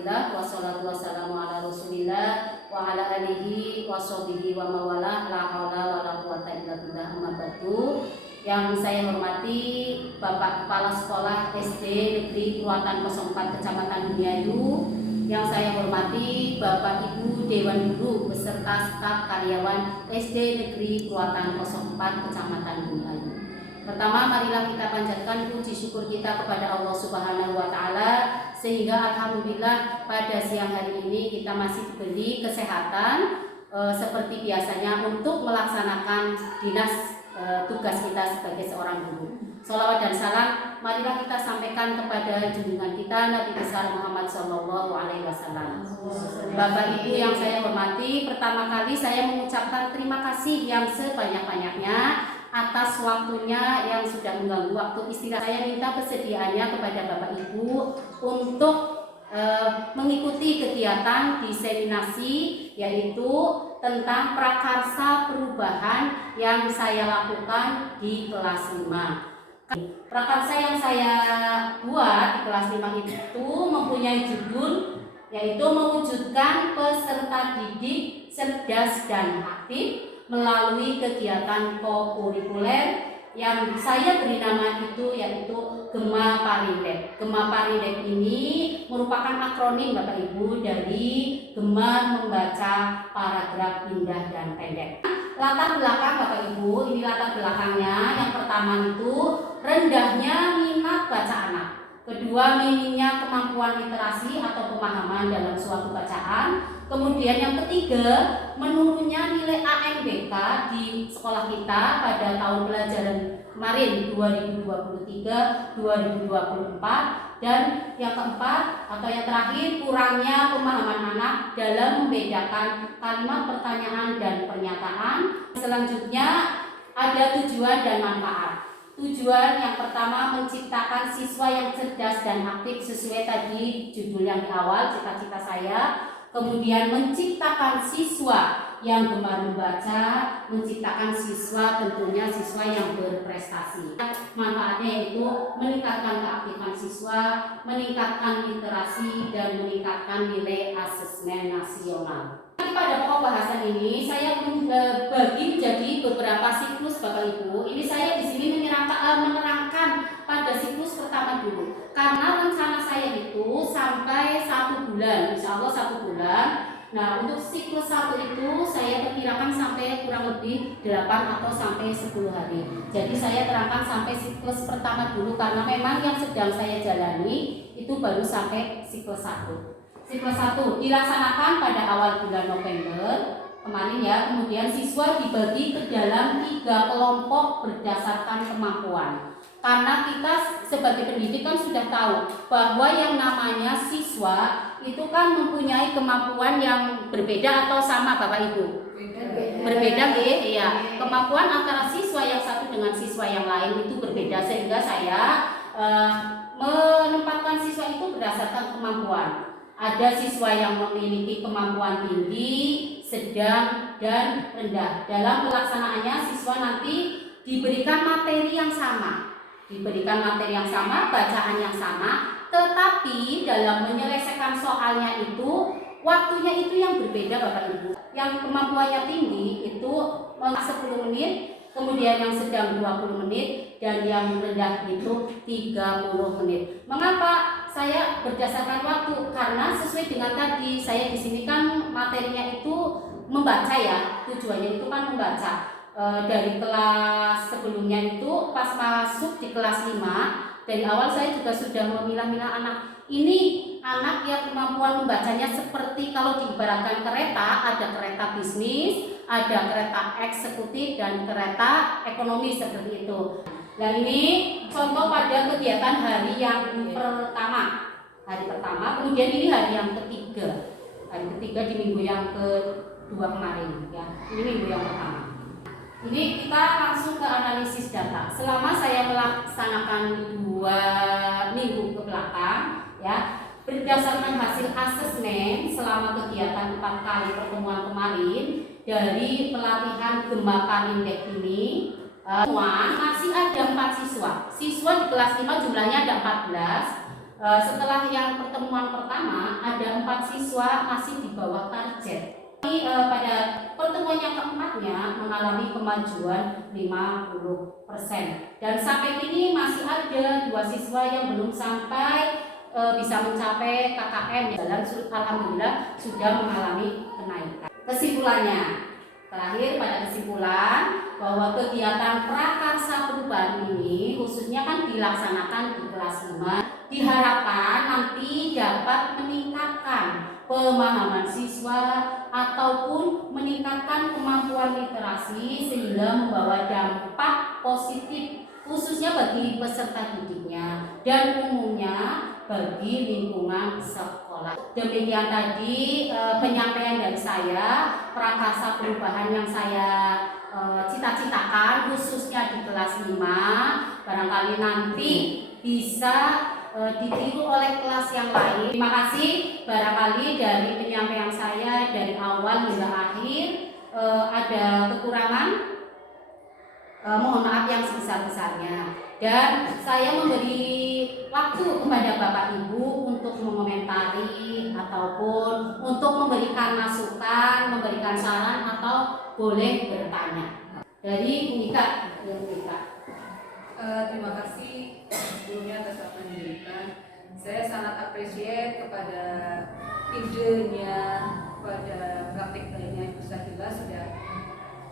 Alhamdulillah wassalatu wassalamu ala Rasulillah wa ala alihi washabihi wa mawalah la haula wala quwata illa billah amma ba'du. Yang saya hormati Bapak Kepala Sekolah SD Negeri Purwatan 04 Kecamatan Bumiayu, yang saya hormati Bapak Ibu Dewan Guru beserta staf karyawan SD Negeri Purwatan 04 Kecamatan Bumiayu. Pertama, marilah kita panjatkan puji syukur kita kepada Allah Subhanahu wa Ta'ala, sehingga alhamdulillah pada siang hari ini kita masih diberi kesehatan seperti biasanya untuk melaksanakan dinas tugas kita sebagai seorang guru. Sholawat dan salam marilah kita sampaikan kepada junjungan kita Nabi besar Muhammad Sallallahu Alaihi Wasallam. Bapak Ibu yang saya hormati, pertama kali saya mengucapkan terima kasih yang sebanyak-banyaknya atas waktunya yang sudah mengganggu waktu istirahat. Saya minta kesediaannya kepada Bapak Ibu untuk mengikuti kegiatan diseminasi, yaitu tentang prakarsa perubahan yang saya lakukan di kelas 5. Prakarsa yang saya buat di kelas 5 itu mempunyai judul, yaitu mewujudkan peserta didik cerdas dan aktif melalui kegiatan kokurikuler yang saya beri nama itu yaitu Gema Parindek. Gema Parindek ini merupakan akronim Bapak Ibu dari Gemar Membaca Paragraf Indah dan Pendek. Latar belakang Bapak Ibu, ini latar belakangnya. Yang pertama itu rendahnya minat baca anak. Kedua, minimnya kemampuan literasi atau pemahaman dalam suatu bacaan. Kemudian yang ketiga, menurunnya nilai ANBK di sekolah kita pada tahun pelajaran kemarin 2023-2024. Dan yang keempat atau yang terakhir, kurangnya pemahaman anak dalam membedakan kalimat pertanyaan dan pernyataan. Selanjutnya ada tujuan dan manfaat. Tujuan yang pertama, menciptakan siswa yang cerdas dan aktif sesuai tadi judul yang di awal, cita-cita saya. Kemudian menciptakan siswa yang gemar membaca, menciptakan siswa tentunya siswa yang berprestasi. Manfaatnya yaitu meningkatkan keaktifan siswa, meningkatkan literasi, dan meningkatkan nilai asesmen nasional. Pada pokok bahasan ini saya bagi menjadi beberapa siklus Bapak Ibu. Ini saya di sini menerangkan pada siklus pertama dulu, karena rencana saya itu sampai 1 bulan, insya Allah 1 bulan. Nah, untuk siklus 1 itu saya perkirakan sampai kurang lebih 8 atau sampai 10 hari. Jadi saya terangkan sampai siklus pertama dulu, karena memang yang sedang saya jalani itu baru sampai siklus 1. Siklus 1 dilaksanakan pada awal bulan November kemarin ya. Kemudian siswa dibagi ke dalam 3 kelompok berdasarkan kemampuan. Karena kita sebagai pendidik kan sudah tahu bahwa yang namanya siswa itu kan mempunyai kemampuan yang berbeda atau sama Bapak Ibu? Berbeda ya. Kemampuan antara siswa yang satu dengan siswa yang lain itu berbeda, sehingga saya menempatkan siswa itu berdasarkan kemampuan. Ada siswa yang memiliki kemampuan tinggi, sedang, dan rendah. Dalam pelaksanaannya siswa nanti diberikan materi yang sama. Bacaan yang sama, tetapi dalam menyelesaikan soalnya itu waktunya itu yang berbeda Bapak Ibu. Yang kemampuannya tinggi itu 10 menit, kemudian yang sedang 20 menit, dan yang rendah itu 30 menit. Mengapa saya berdasarkan waktu? Karena sesuai dengan tadi, saya di sini kan materinya itu membaca ya. Tujuannya itu kan membaca. Dari kelas sebelumnya itu pas masuk di kelas 5, dari awal saya juga sudah memilah-milah anak. Ini anak yang kemampuan membacanya seperti kalau diibaratkan kereta, ada kereta bisnis, ada kereta eksekutif, dan kereta ekonomi seperti itu. Nah, ini contoh pada kegiatan hari yang pertama. Kemudian ini hari yang ketiga. Hari ketiga di minggu yang kedua kemarin ya. Ini minggu yang pertama. Ini kita langsung ke analisis data. Selama saya melaksanakan 2 minggu ke belakang ya, berdasarkan hasil asesmen selama kegiatan 4 kali pertemuan kemarin dari pelatihan Gema Parindek ini, masih ada 4 siswa. Siswa di kelas 5 jumlahnya ada 14. Setelah yang pertemuan pertama ada 4 siswa masih di bawah target. Pada pertemuan yang keempatnya mengalami kemajuan 50% dan sampai kini masih ada 2 siswa yang belum sampai bisa mencapai KKM dan alhamdulillah sudah mengalami kenaikan. Kesimpulannya, terakhir pada kesimpulan bahwa kegiatan prakarsa perubahan ini khususnya kan dilaksanakan di kelas 5 diharapkan nanti dapat meningkatkan pemahaman siswa ataupun meningkatkan kemampuan literasi sehingga membawa dampak positif khususnya bagi peserta didiknya dan umumnya bagi lingkungan sekolah. Demikian tadi penyampaian dari saya, prakarsa perubahan yang saya cita-citakan khususnya di kelas 5. Barangkali nanti bisa ditiru oleh kelas yang lain. Terima kasih. Barangkali dari penyampaian saya dari awal hingga akhir ada kekurangan, mohon maaf yang sebesar-besarnya. Dan saya memberi waktu kepada Bapak Ibu untuk mengomentari ataupun untuk memberikan masukan, memberikan saran atau boleh bertanya. Dari Bu Ika. Terima kasih sebelumnya atas apa yang diberikan. Saya sangat apresiasi kepada idenya, pada praktiknya Ibu Sadila sudah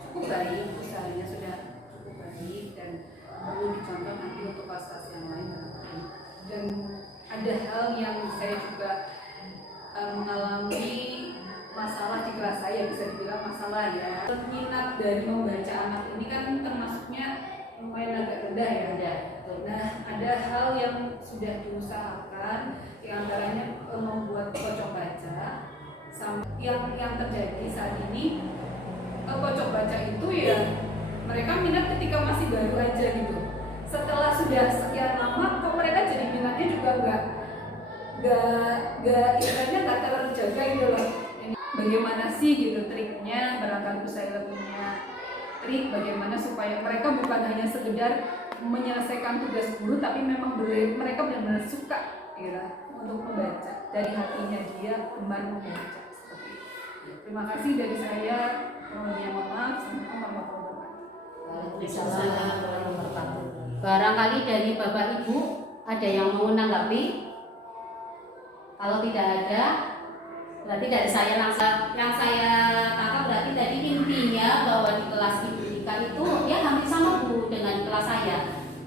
cukup baik, usahanya sudah cukup baik dan perlu dicontoh nanti untuk kelas-kelas yang lain. Dan ada hal yang saya juga mengalami masalah di kelas saya, bisa dibilang masalah ya. Minat dari membaca anak ini kan termasuknya lumayan agak rendah ya. Nah, ada hal yang sudah diusahakan, yang antaranya membuat pojok baca. Yang terjadi saat ini, pojok baca itu ya mereka minat ketika masih baru aja gitu. Setelah sudah sekian lama, kok mereka jadi minatnya juga istilahnya nggak terjaga gitu loh. Bagaimana sih gitu triknya? Barangkali saya punya trik bagaimana supaya mereka bukan hanya sekedar menyelesaikan tugas guru, tapi memang mereka benar-benar suka gitu, untuk membaca, dari hatinya dia gemar membaca seperti itu. Terima kasih dari saya. Mohon maaf. Assalamualaikum warahmatullahi wabarakatuh. Barangkali dari Bapak Ibu ada yang mau menanggapi? Kalau tidak ada, berarti dari saya langsung yang saya tangkap berarti tadi intinya bahwa di kelas Ibu Ika itu ya hampir sama Bu dengan kelas saya.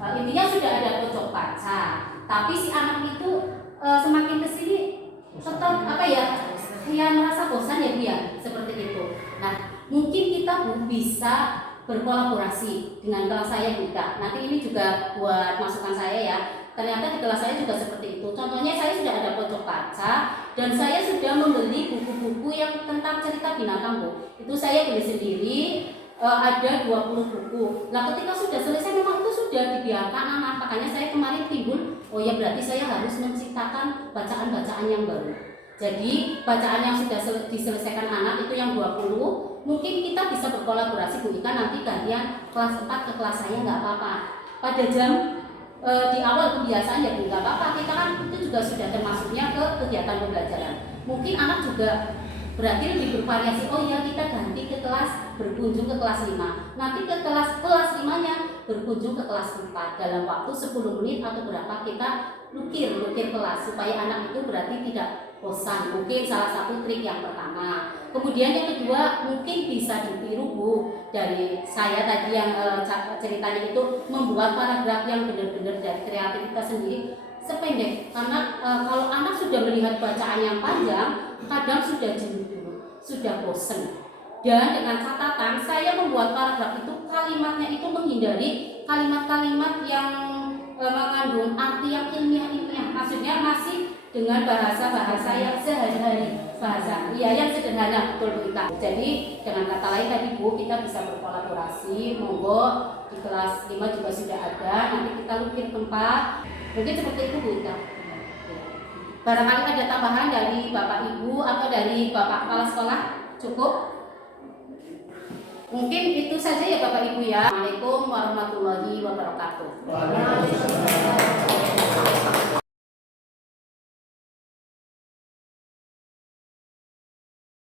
Intinya sudah ada pojok baca, tapi si anak itu semakin kesini tetap merasa bosan ya Bu ya, seperti itu. Nah, mungkin kita Bu bisa berkolaborasi dengan kelas saya juga. Nanti ini juga buat masukan saya ya. Ternyata di kelas saya juga seperti itu. Contohnya saya sudah ada pojok baca dan saya sudah membeli buku-buku yang tentang cerita binatang Bu. Itu saya beli sendiri, ada 20 buku. Nah, ketika sudah selesai memang itu sudah dibiarkan anak. Makanya saya kemarin timbul, oh ya berarti saya harus menciptakan bacaan-bacaan yang baru. Jadi bacaan yang sudah diselesaikan anak itu yang 20, mungkin kita bisa berkolaborasi Bu Ika nanti gantian kelas 4 ke kelas saya nggak apa-apa. Pada jam di awal kebiasaan ya Bu nggak apa-apa. Kita kan itu juga sudah termasuknya ke kegiatan pembelajaran. Mungkin anak juga berarti lebih bervariasi. Oh ya kita ganti ke kelas berkunjung ke kelas 5. Nanti ke kelas 5-nya berkunjung ke kelas 4 dalam waktu 10 menit atau berapa kita lukir kelas supaya anak itu berarti tidak bosan. Mungkin salah satu trik yang pertama. Kemudian yang kedua mungkin bisa ditiru Bu dari saya tadi yang ceritanya itu membuat paragraf yang benar-benar dari kreativitas sendiri sependek. Karena kalau anak sudah melihat bacaan yang panjang kadang sudah jenuh dulu, sudah bosan. Dan dengan catatan saya membuat paragraf itu kalimatnya itu menghindari kalimat-kalimat yang mengandung arti yang ilmiah. Maksudnya masih dengan bahasa yang sehari-hari, bahasa yang sederhana, betul Bu Ika. Jadi dengan kata lain tadi Bu, kita bisa berkolaborasi. Monggo di kelas 5 juga sudah ada, nanti kita lukir tempat. Mungkin seperti itu Bu Ika. Barangkali ada tambahan dari Bapak Ibu atau dari Bapak Kepala Sekolah? Cukup? Mungkin itu saja ya Bapak Ibu ya. Assalamualaikum warahmatullahi wabarakatuh.